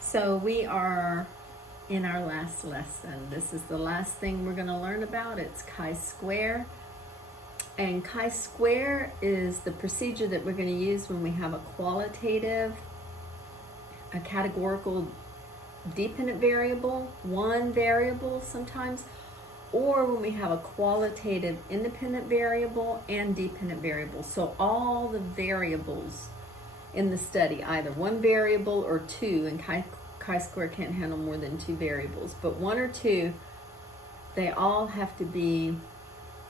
So we are in our last lesson. This is the last thing we're going to learn about. It's chi-square. And chi-square is the procedure that we're going to use when we have a qualitative, a categorical dependent variable, one variable sometimes, or when we have a qualitative independent variable and dependent variable. So all the variables in the study, either one variable or two, and chi-square can't handle more than two variables, but one or two, they all have to be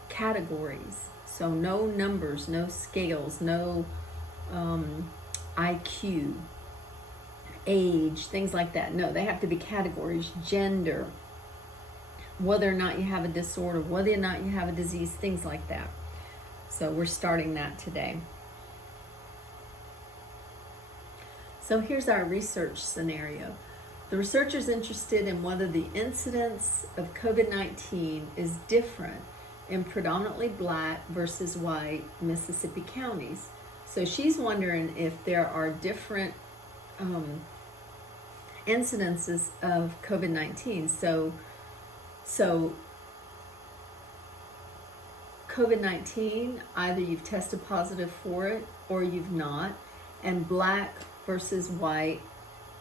categories. So no numbers, no scales, no IQ, age, things like that. No, they have to be categories, gender, whether or not you have a disorder, whether or not you have a disease, things like that. So we're starting that today. So here's our research scenario. The researcher's interested in whether the incidence of COVID-19 is different in predominantly black versus white Mississippi counties. So she's wondering if there are different incidences of COVID-19. So COVID-19, either you've tested positive for it or you've not, and black versus white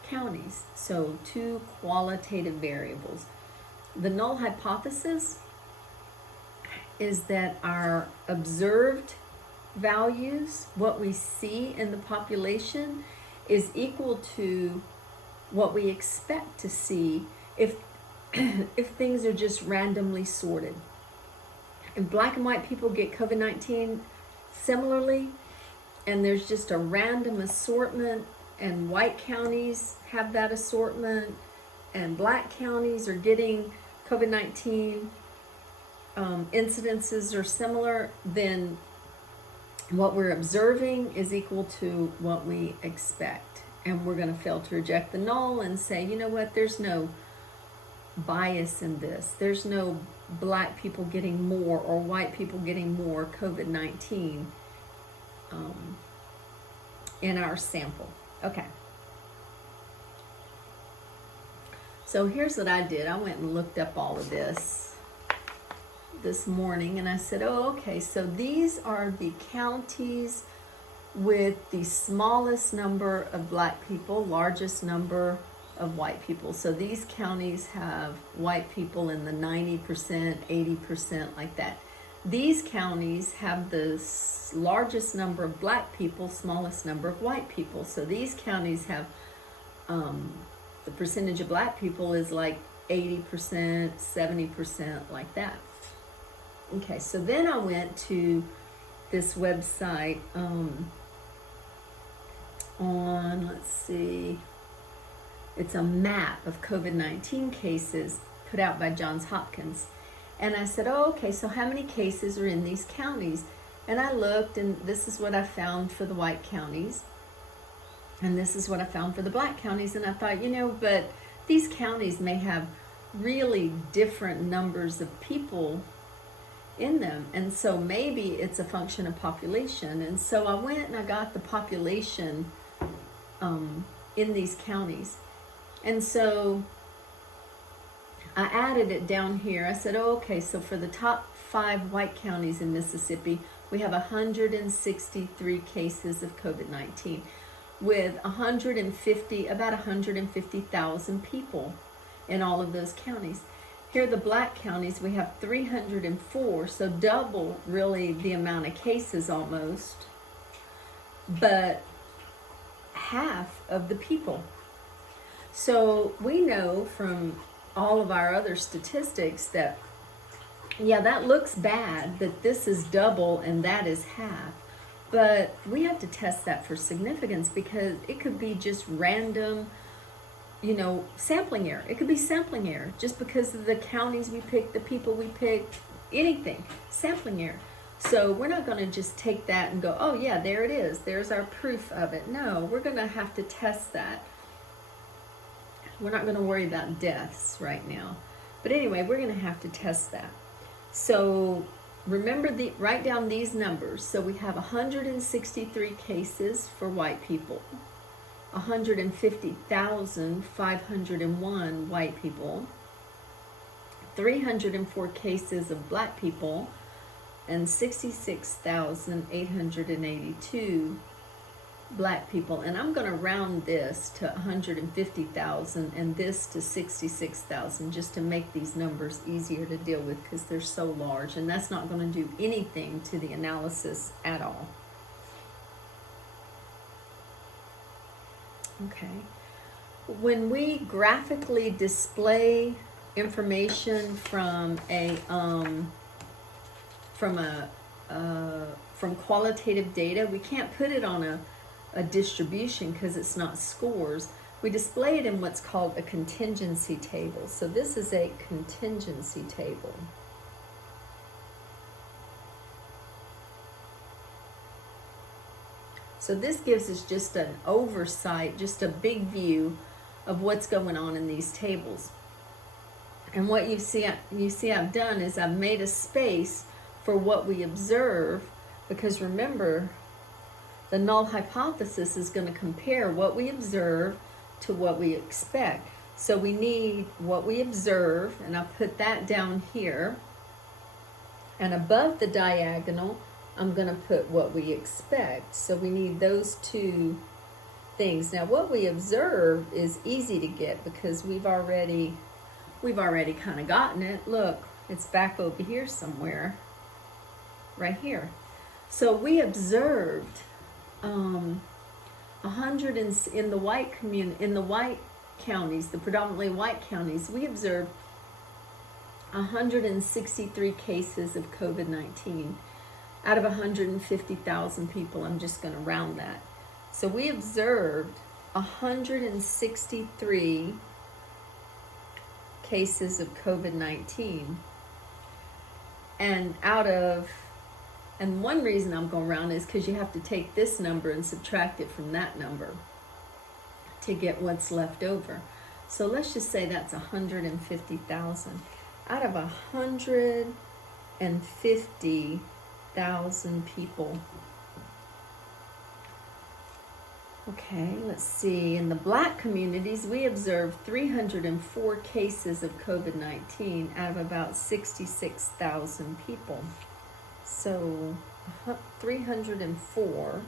counties. So two qualitative variables. The null hypothesis is that our observed values, what we see in the population, is equal to what we expect to see if if things are just randomly sorted. If black and white people get COVID-19 similarly, and there's just a random assortment, and white counties have that assortment, and black counties are getting COVID-19 incidences are similar, then what we're observing is equal to what we expect. And we're going to fail to reject the null and say, you know what, there's no bias in this. There's no black people getting more or white people getting more COVID-19 in our sample. Okay. So here's what I did. I went and looked up all of this morning, and I said, oh, okay, so these are the counties with the smallest number of black people, largest number of white people. So these counties have white people in the 90%, 80%, like that. These counties have the largest number of black people, smallest number of white people. So these counties have the percentage of black people is like 80%, 70%, like that. Okay, so then I went to this website on, let's see, it's a map of COVID-19 cases put out by Johns Hopkins. And I said, oh, okay, so how many cases are in these counties? And I looked, and this is what I found for the white counties. And this is what I found for the black counties. And I thought, you know, but these counties may have really different numbers of people in them. And so maybe it's a function of population. And so I went and I got the population in these counties. And so I added it down here. I said, oh, okay, so for the top 5 white counties in Mississippi, we have 163 cases of COVID-19 with about 150,000 people in all of those counties. Here, the black counties, we have 304, so double really the amount of cases almost, but half of the people. So we know from all of our other statistics that, yeah, that looks bad, that this is double and that is half. But we have to test that for significance because it could be just random, you know, sampling error. It could be sampling error just because of the counties we picked, the people we picked, anything, sampling error. So we're not going to just take that and go, oh yeah, there it is. There's our proof of it. No, we're going to have to test that. We're not going to worry about deaths right now. But anyway, we're going to have to test that. So remember, write down these numbers. So we have 163 cases for white people. 150,501 white people, 304 cases of black people, and 66,882 black people. And I'm going to round this to 150,000 and this to 66,000 just to make these numbers easier to deal with because they're so large, and that's not going to do anything to the analysis at all. Okay. When we graphically display information from qualitative data, we can't put it on a distribution because it's not scores. We display it in what's called a contingency table. So this is a contingency table. So this gives us just an oversight, just a big view of what's going on in these tables. And what you see I've done is I've made a space for what we observe, because remember, the null hypothesis is going to compare what we observe to what we expect. So we need what we observe, and I'll put that down here. And above the diagonal, I'm going to put what we expect. So we need those two things. Now what we observe is easy to get because we've already kind of gotten it. Look, it's back over here somewhere, right here. So we observed 100 in the white counties, the predominantly white counties, we observed 163 cases of COVID-19 out of 150,000 people. I'm just going to round that. So we observed 163 cases of COVID-19, and one reason I'm going around is because you have to take this number and subtract it from that number to get what's left over. So let's just say that's 150,000 out of 150,000 people. Okay, let's see. In the black communities, we observed 304 cases of COVID-19 out of about 66,000 people. So 304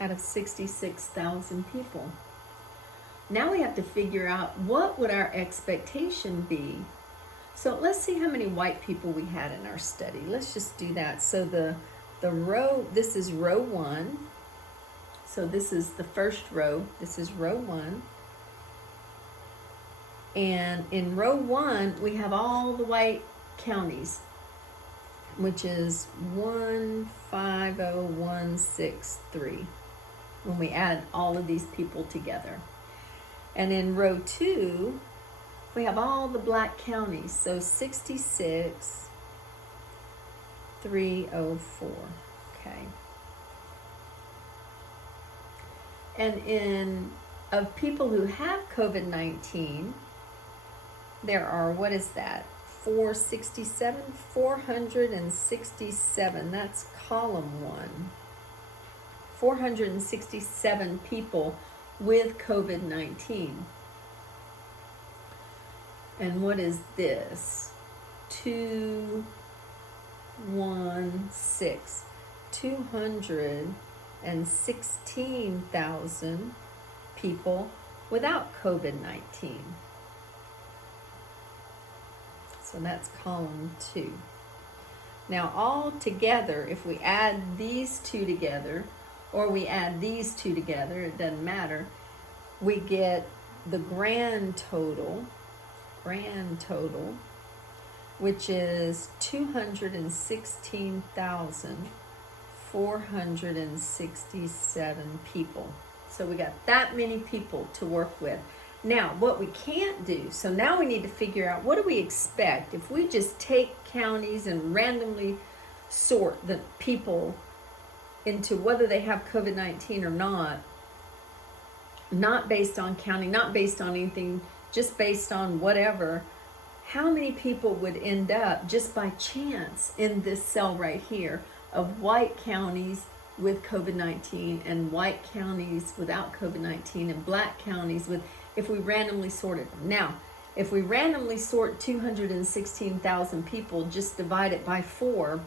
out of 66,000 people. Now we have to figure out what would our expectation be. So let's see how many white people we had in our study. Let's just do that. So the row, this is row 1. So this is the first row. This is row 1. And in row 1, we have all the white counties, which is 150163, when we add all of these people together. And in row 2, we have all the black counties, so 66,304, okay. And of people who have COVID-19, there are, what is that? 467, that's column 1. 467 people with COVID-19. And what is this? 216,000 people without COVID-19. So that's column 2. Now all together, if we add these two together, or we add these two together, it doesn't matter, we get the grand total, which is 216,467 people. So we got that many people to work with. Now, what we can't do, so now we need to figure out, what do we expect if we just take counties and randomly sort the people into whether they have COVID-19 or not based on county, not based on anything, just based on whatever. How many people would end up just by chance in this cell right here of white counties with COVID-19 and white counties without COVID-19 and black counties with, if we randomly sorted them. Now, if we randomly sort 216,000 people, just divide it by 4,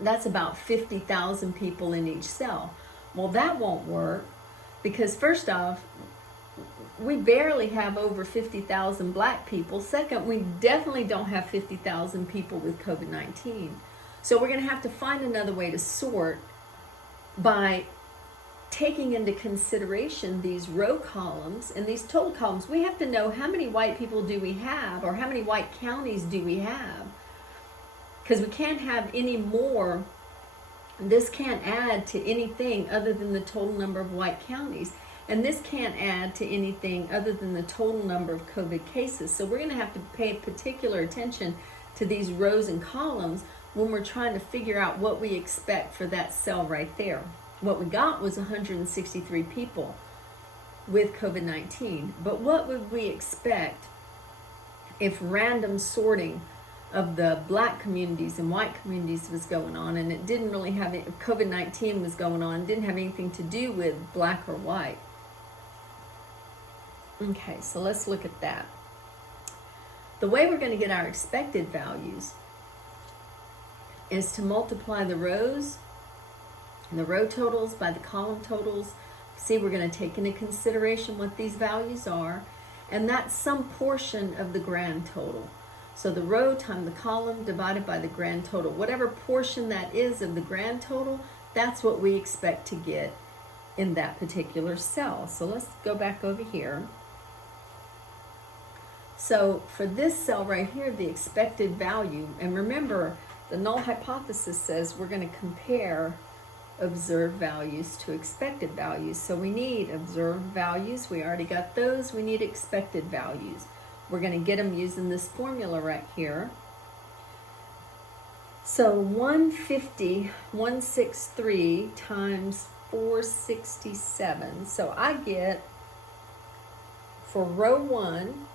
that's about 50,000 people in each cell. Well, that won't work because first off, we barely have over 50,000 black people. Second, we definitely don't have 50,000 people with COVID-19. So we're going to have to find another way to sort by taking into consideration these row columns and these total columns. We have to know how many white people do we have, or how many white counties do we have, because we can't have any more. This can't add to anything other than the total number of white counties. And this can't add to anything other than the total number of COVID cases. So we're going to have to pay particular attention to these rows and columns when we're trying to figure out what we expect for that cell right there. What we got was 163 people with COVID-19. But what would we expect if random sorting of the black communities and white communities was going on, and it didn't really have, COVID-19 was going on, didn't have anything to do with black or white? Okay, so let's look at that. The way we're going to get our expected values is to multiply the rows and the row totals by the column totals. See, we're going to take into consideration what these values are, and that's some portion of the grand total. So the row times the column divided by the grand total. Whatever portion that is of the grand total, that's what we expect to get in that particular cell. So let's go back over here. So for this cell right here, the expected value, and remember, the null hypothesis says we're going to compare observed values to expected values. So we need observed values. We already got those. We need expected values. We're going to get them using this formula right here. So 163 times 467. So I get, for row 1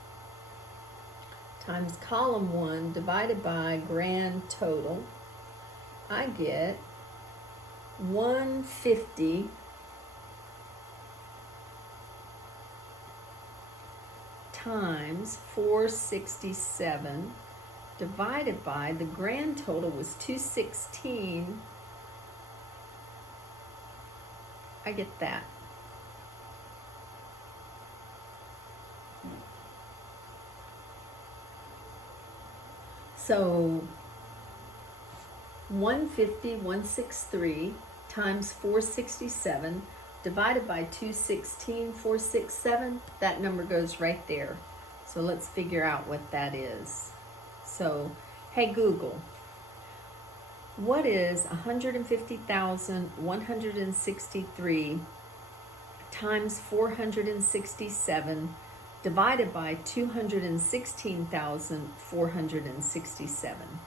times column 1 divided by grand total, I get 150 times 467 divided by, the grand total was 216. I get that. So 163 times 467 divided by 216,467, that number goes right there. So let's figure out what that is. So, hey Google, what is 150,163 times 467 divided by 216,467?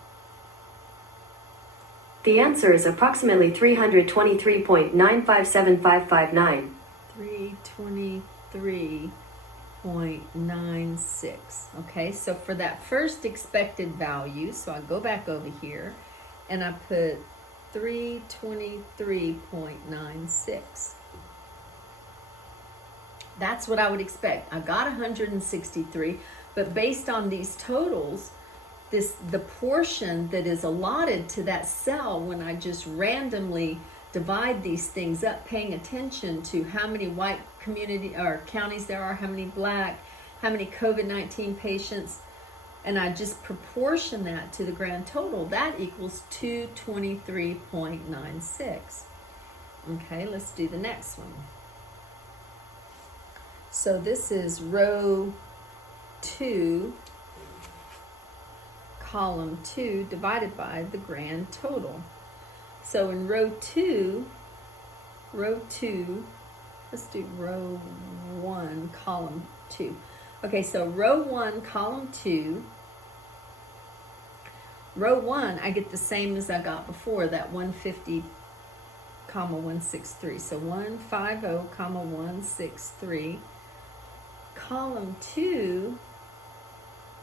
The answer is approximately 323.957559. 323.96. Okay, so for that first expected value, so I go back over here and I put 323.96. That's what I would expect. I got 163, but based on these totals, the portion that is allotted to that cell, when I just randomly divide these things up, paying attention to how many white community or counties there are, how many black, how many COVID-19 patients, and I just proportion that to the grand total, that equals 223.96. Okay, let's do the next one. So this is row 2, column 2 divided by the grand total. So in row 2, let's do row 1, column 2. Okay, so row 1, column 2. Row 1, I get the same as I got before, that 150, 163. So 150, 163. Column 2,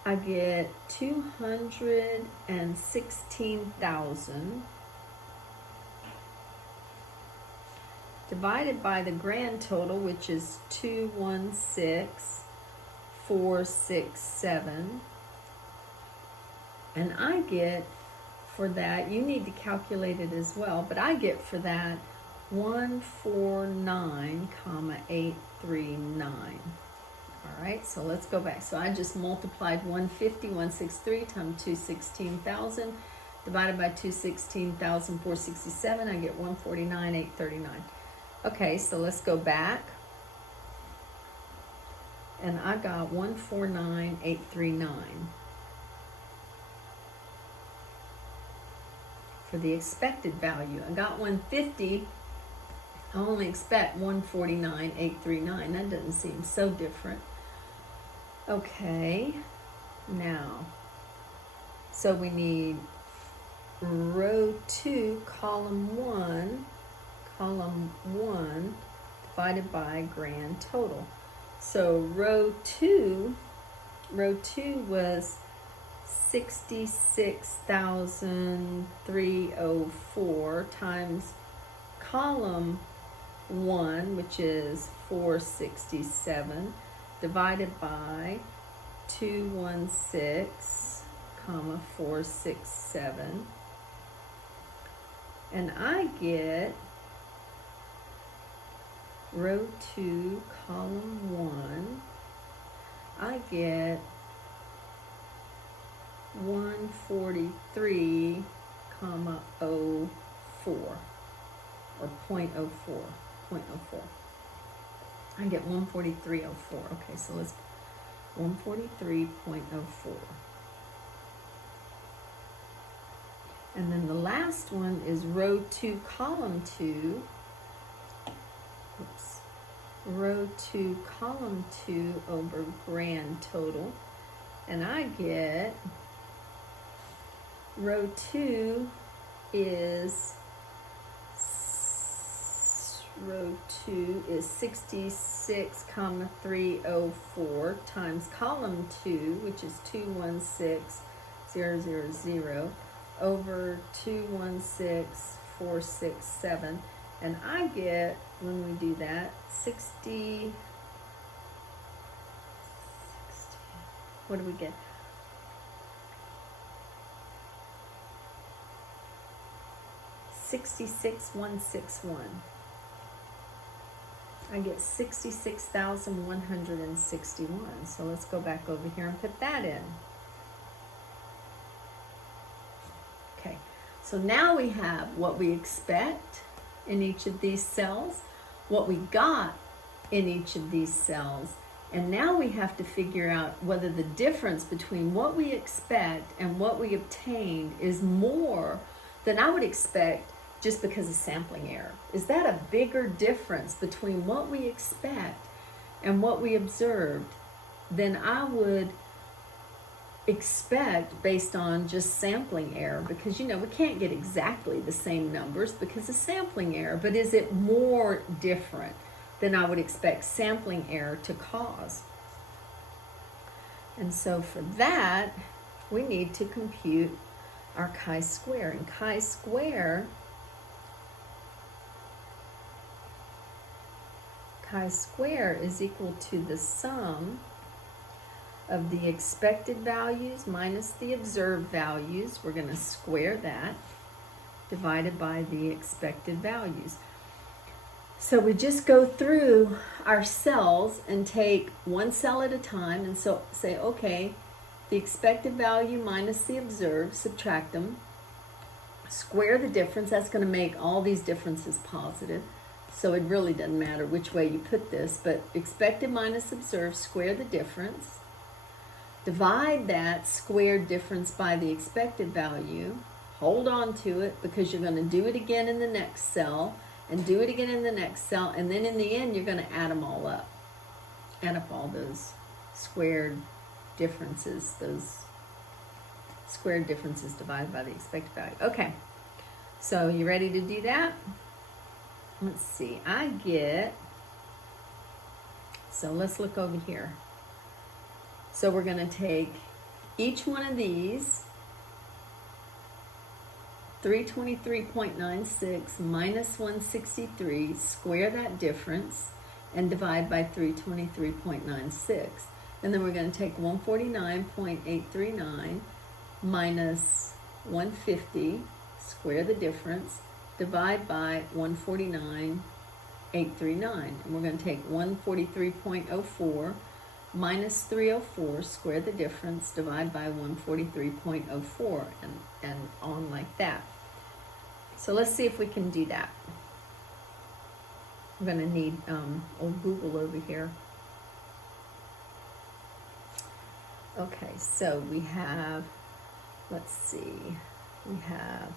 I get 216,000 divided by the grand total, which is 216,467. And I get for that, you need to calculate it as well, but I get for that 149,839. All right, so let's go back. So I just multiplied 150,163 times 216,000 divided by 216,467. I get 149,839. Okay, so let's go back. And I got 149,839 for the expected value. I got 150. I only expect 149,839. That doesn't seem so different. Okay, now, so we need row 2, column 1, divided by grand total. So row 2 was 66,304 times column 1, which is 467, divided by 216,467, and I get row 2, column 1, I get 143,04 or 0.04. I get 143.04. Okay, so let's 143.04. And then the last one is row 2, column 2. Oops. Row 2, column 2 over grand total. And I get row 2 is 66,304 times column 2, which is 216,000 over 216,467, and I get, when we do that, 60, what do we get? 66,161. I get 66,161. So let's go back over here and put that in. Okay, so now we have what we expect in each of these cells, what we got in each of these cells, and now we have to figure out whether the difference between what we expect and what we obtained is more than I would expect just because of sampling error. Is that a bigger difference between what we expect and what we observed than I would expect based on just sampling error? Because, you know, we can't get exactly the same numbers because of sampling error, but is it more different than I would expect sampling error to cause? And so for that, we need to compute our chi-square. And chi-square is equal to the sum of the expected values minus the observed values. We're going to square that, divided by the expected values. So we just go through our cells and take one cell at a time and so say, okay, the expected value minus the observed, subtract them, square the difference. That's going to make all these differences positive. So it really doesn't matter which way you put this, but expected minus observed, square the difference. Divide that squared difference by the expected value. Hold on to it because you're going to do it again in the next cell and do it again in the next cell. And then in the end, you're going to add them all up. Add up all those squared differences, divided by the expected value. Okay, so you ready to do that? Let's see, so let's look over here. So we're going to take each one of these 323.96 minus 163, square that difference, and divide by 323.96. And then we're going to take 149.839 minus 150, square the difference, divide by 149.839. And we're going to take 143.04 minus 304, square the difference, divide by 143.04, and on like that. So let's see if we can do that. I'm going to need old Google over here. Okay, so we have, let's see, we have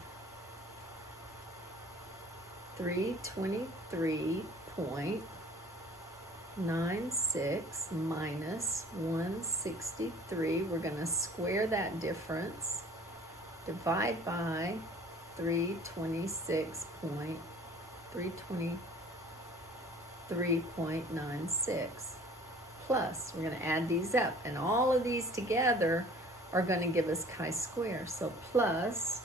323.96 minus 163. We're going to square that difference, divide by 323.96, plus we're going to add these up, and all of these together are going to give us chi-square. So plus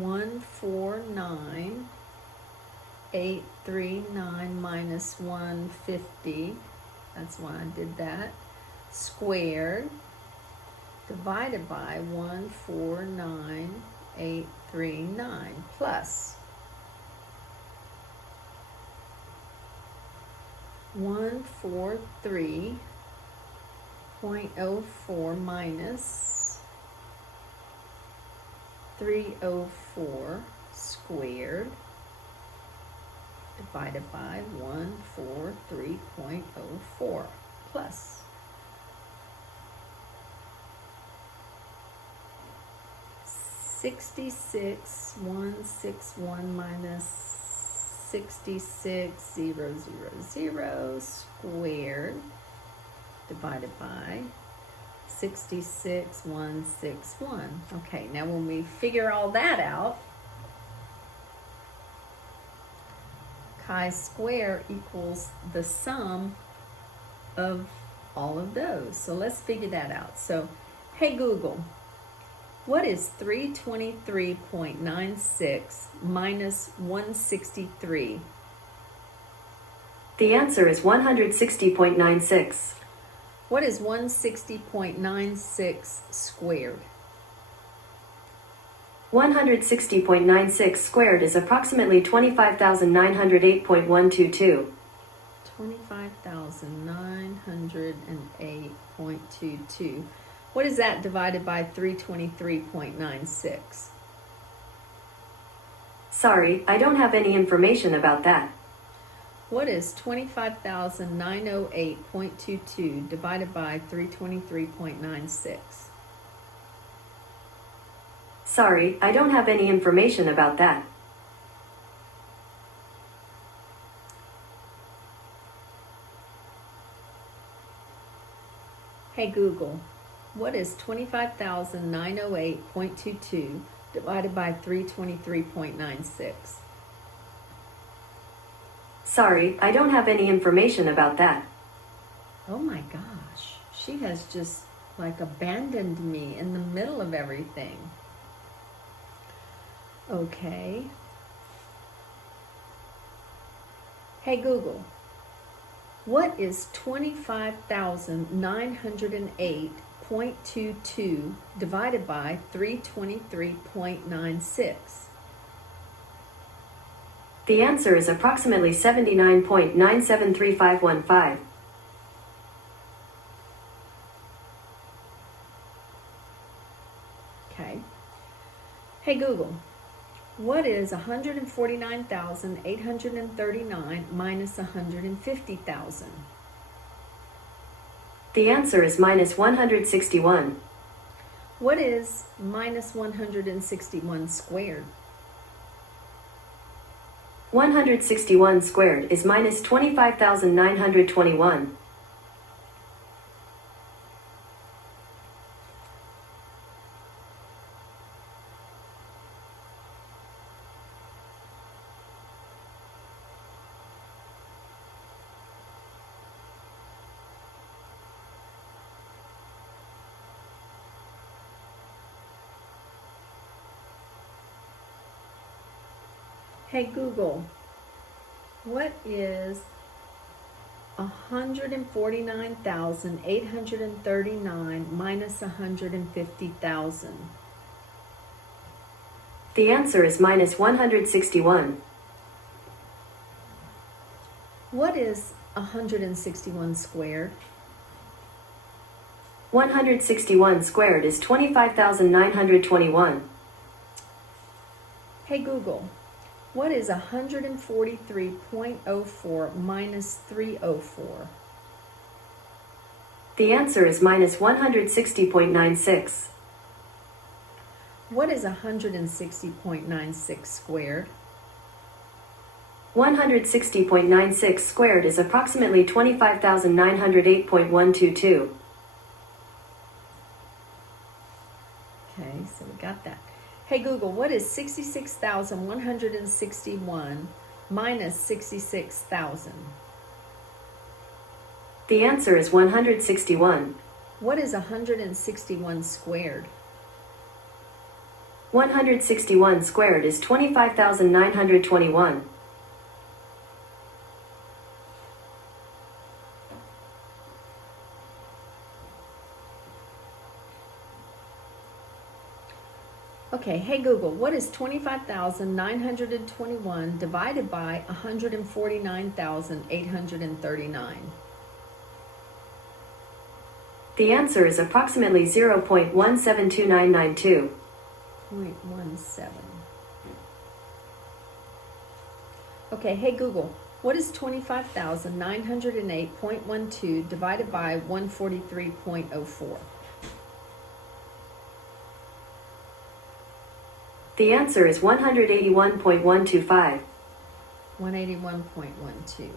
149.839 minus 150, that's why I did that, squared, divided by 149.839, plus 143.04 minus 304 squared, divided by 143.04, plus 66,161 minus 66,000 squared, divided by 66,161. Okay, now when we figure all that out, chi-square equals the sum of all of those. So let's figure that out. So, hey Google, what is 323.96 minus 163? The answer is 160.96. What is 160.96 squared? 160.96 squared is approximately 25,908.122. 25,908.22. What is that divided by 323.96? Sorry, I don't have any information about that. What is 25,908.22 divided by 323.96? Sorry, I don't have any information about that. Hey Google, what is 25,908.22 divided by 323.96? Sorry, I don't have any information about that. Oh my gosh, she has just like abandoned me in the middle of everything. Okay. Hey Google, what is 25,908.22 divided by 323.96? The answer is approximately 79.973515. Okay. Hey Google, what is 149,839 minus 150,000? The answer is minus 161. What is minus 161 squared? 161 squared is minus 25,921. Hey Google, what is 149,839 minus 150,000? The answer is minus 161. What is 161 squared? 161 squared is 25,921. Hey Google, what is 143.04 minus 304? The answer is minus 160.96. What is 160.96 squared? 160.96 squared is approximately 25,908.122. Okay, so we got that. Hey Google, what is 66,161 minus 66,000? The answer is 161. What is 161 squared? 161 squared is 25,921. Okay, hey Google, what is 25,921 divided by 149,839? The answer is approximately 0.172992. 0.17. Okay, hey Google, what is 25,908.12 divided by 143.04? The answer is 181.125. 181.12.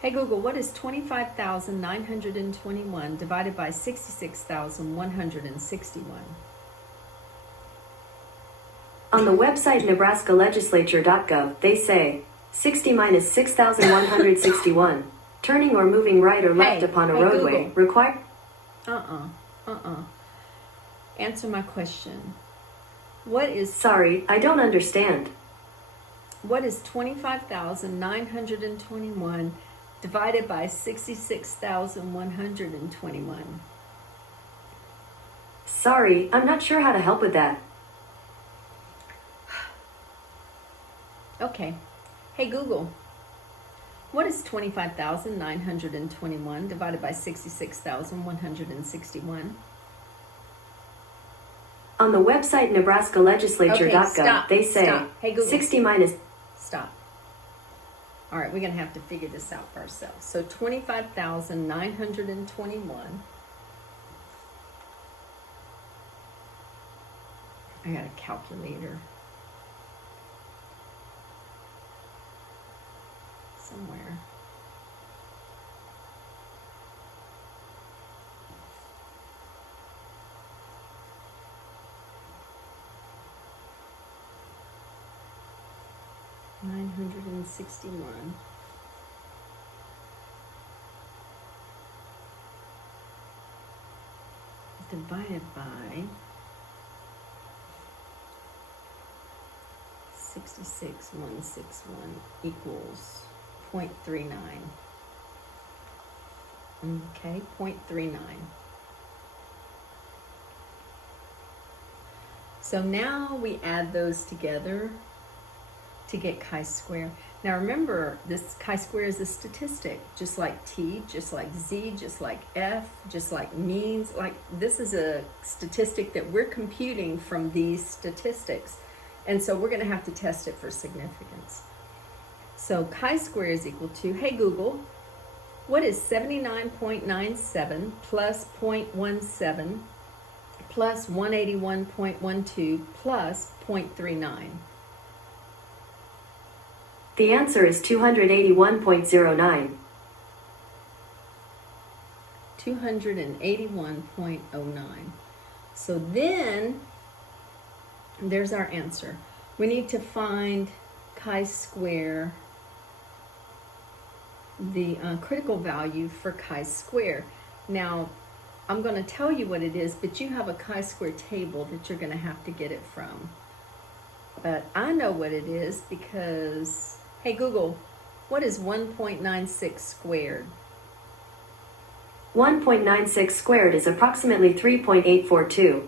Hey Google, what is 25,921 divided by 66,161? On the website nebraskalegislature.gov, they say 60 minus 6,161. Turning or moving right or left upon a roadway Google. require. Answer my question. What is Sorry, I don't understand. What is 25,921 divided by 66,121? Sorry, I'm not sure how to help with that. Okay. Hey Google, what is 25,921 divided by 66,161? On the website nebraskalegislature.gov, they say Stop. Hey Google. 60 minus. Stop. All right, we're going to have to figure this out for ourselves. So 25,921. I got a calculator somewhere. $961 divided by 66,161 equals 0.39. Okay, 0.39. So now we add those together to get chi-square. Now remember, this chi-square is a statistic, just like t, just like z, just like f, just like means. Like this is a statistic that we're computing from these statistics. And so we're going to have to test it for significance. So chi-square is equal to, hey Google, what is 79.97 plus 0.17 plus 181.12 plus 0.39? The answer is 281.09. 281.09. So then, there's our answer. We need to find chi-square, the critical value for chi-square. Now, I'm going to tell you what it is, but you have a chi-square table that you're going to have to get it from. But I know what it is because, hey Google, what is 1.96 squared? 1.96 squared is approximately 3.842.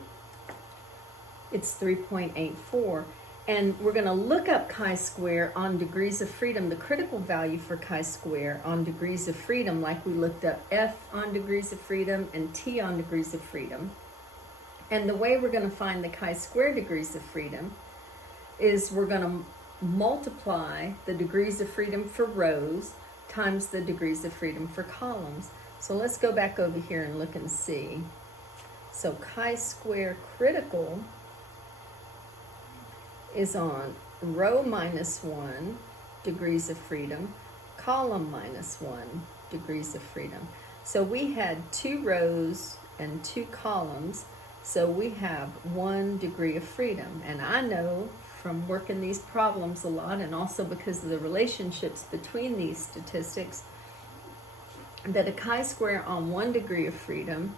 It's 3.84. And we're going to look up chi-square on degrees of freedom, the critical value for chi-square on degrees of freedom, like we looked up F on degrees of freedom and T on degrees of freedom. And the way we're going to find the chi-square degrees of freedom is we're going to multiply the degrees of freedom for rows times the degrees of freedom for columns. So let's go back over here and look and see. So chi-square critical is on row -1 degrees of freedom, column -1 degrees of freedom. So we had 2 rows and 2 columns, so we have 1 degree of freedom. And I know from working these problems a lot, and also because of the relationships between these statistics, that a chi-square on 1 degree of freedom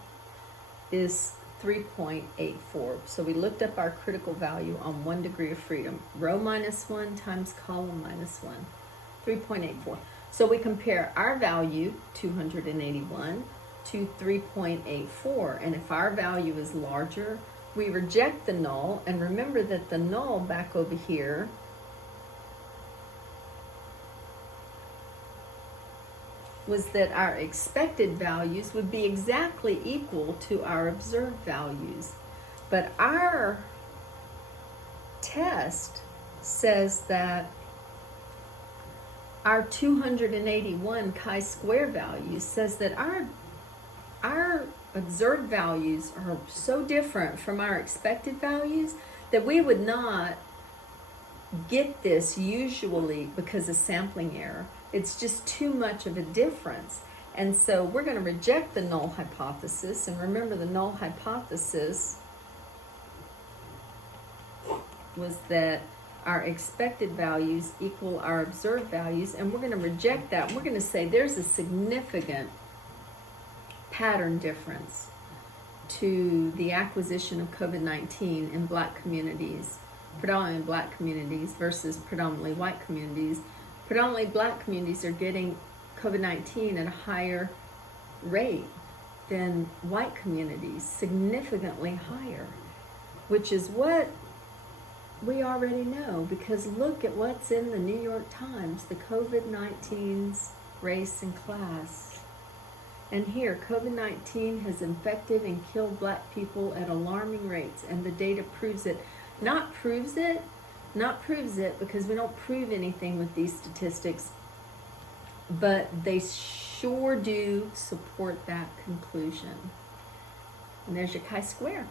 is 3.84. So we looked up our critical value on 1 degree of freedom. Row -1 times column -1, 3.84. So we compare our value, 281, to 3.84. And if our value is larger, we reject the null. And remember that the null back over here was that our expected values would be exactly equal to our observed values. But our test says that our 281 chi-square value says that our observed values are so different from our expected values that we would not get this usually because of sampling error. It's just too much of a difference. And so we're going to reject the null hypothesis. And remember, the null hypothesis was that our expected values equal our observed values. And we're going to reject that. We're going to say there's a significant pattern difference to the acquisition of COVID-19 in Black communities, predominantly Black communities versus predominantly white communities. Predominantly Black communities are getting COVID-19 at a higher rate than white communities, significantly higher, which is what we already know, because look at what's in the New York Times, the COVID-19's race and class. And here, COVID-19 has infected and killed Black people at alarming rates, and the data proves it. Not proves it, because we don't prove anything with these statistics, but they sure do support that conclusion. And there's your chi-square.